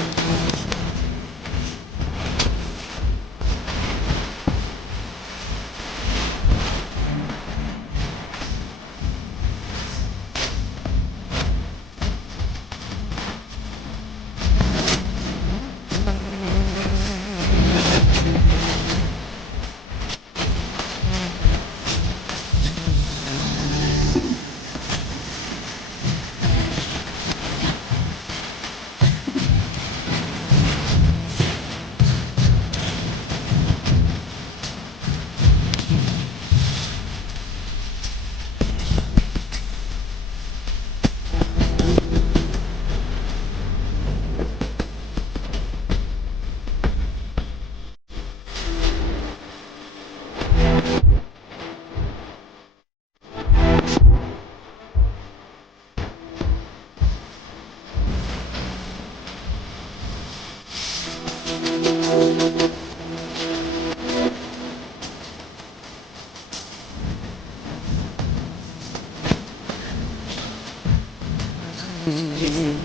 Thank you. Thank